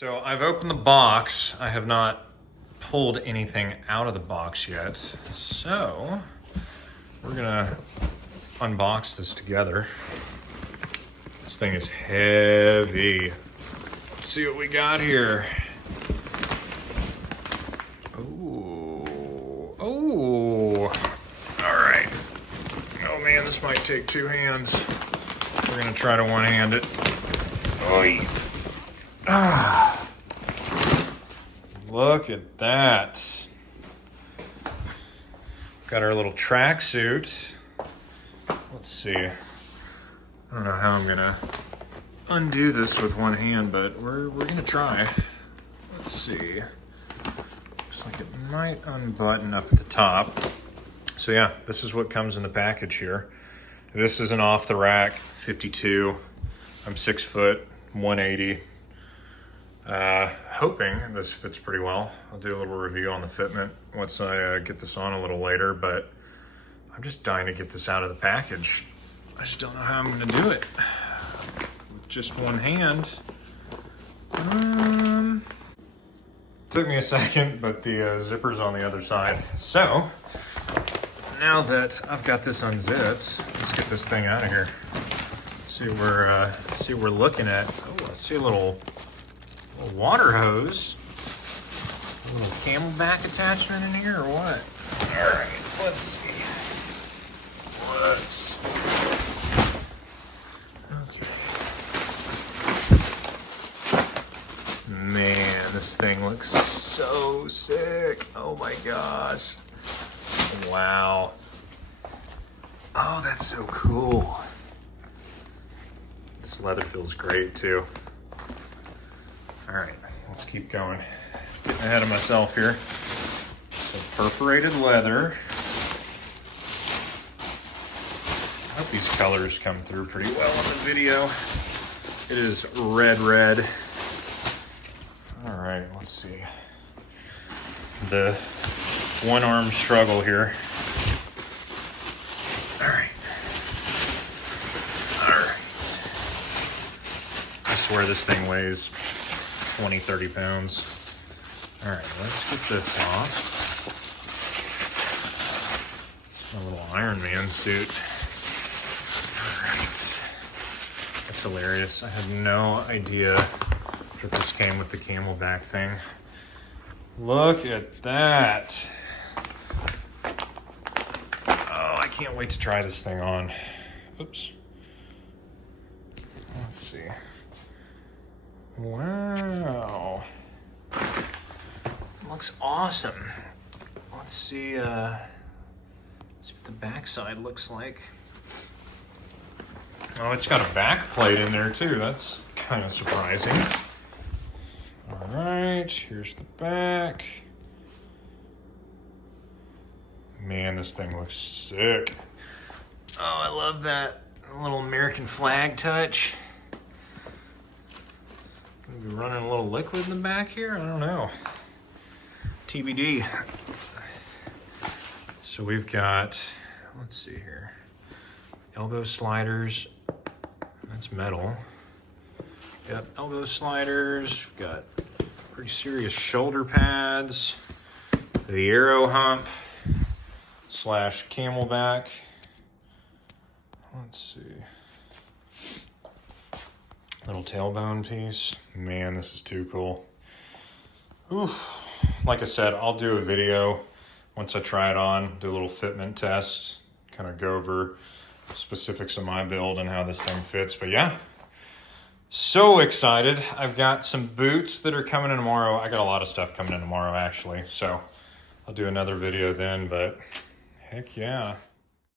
So I've opened the box. I have not pulled anything out of the box yet. So we're gonna unbox this together. This thing is heavy. Let's see what we got here. Oh, all right. Oh man, this might take two hands. We're gonna try to one-hand it. Oy. Ah. Look at that. Got our little tracksuit. Let's see. I don't know how I'm gonna undo this with one hand, but we're gonna try. Let's see. Looks like it might unbutton up at the top. So yeah, this is what comes in the package here. This is an off the rack 52. I'm 6 foot, 180. Hoping this fits pretty well. I'll do a little review on the fitment once I get this on a little later, but I'm just dying to get this out of the package. I just don't know how I'm gonna do it. With just one hand. Took me a second, but the zipper's on the other side. So, now that I've got this unzipped, let's get this thing out of here. See what we're looking at. Oh, I see a little water hose. A little camelback attachment in here or what? All right, let's see. Okay. Man, this thing looks so sick. Oh my gosh. Wow. Oh, that's so cool. This leather feels great too. All right, let's keep going. Getting ahead of myself here. So perforated leather. I hope these colors come through pretty well on the video. It is red. All right, let's see. The one-arm struggle here. All right. I swear this thing weighs 20, 30 pounds. All right, let's get this off. It's my little Iron Man suit. All right. That's hilarious. I had no idea that this came with the camelback thing. Look at that. Oh, I can't wait to try this thing on. Oops. Let's see. Wow. Looks awesome. Let's see, what the backside looks like. Oh, it's got a back plate in there too. That's kind of surprising. All right, here's the back. Man, this thing looks sick. Oh, I love that little American flag touch. Gonna be running a little liquid in the back here? I don't know. TBD. So we've got, let's see here, elbow sliders. That's metal. Got elbow sliders. We've got pretty serious shoulder pads. The arrow hump / camelback. Let's see. Little tailbone piece. Man, this is too cool. Ooh. Like I said, I'll do a video once I try it on, do a little fitment test, kind of go over specifics of my build and how this thing fits. But yeah, so excited. I've got some boots that are coming in tomorrow. I got a lot of stuff coming in tomorrow actually, so I'll do another video then, but heck yeah.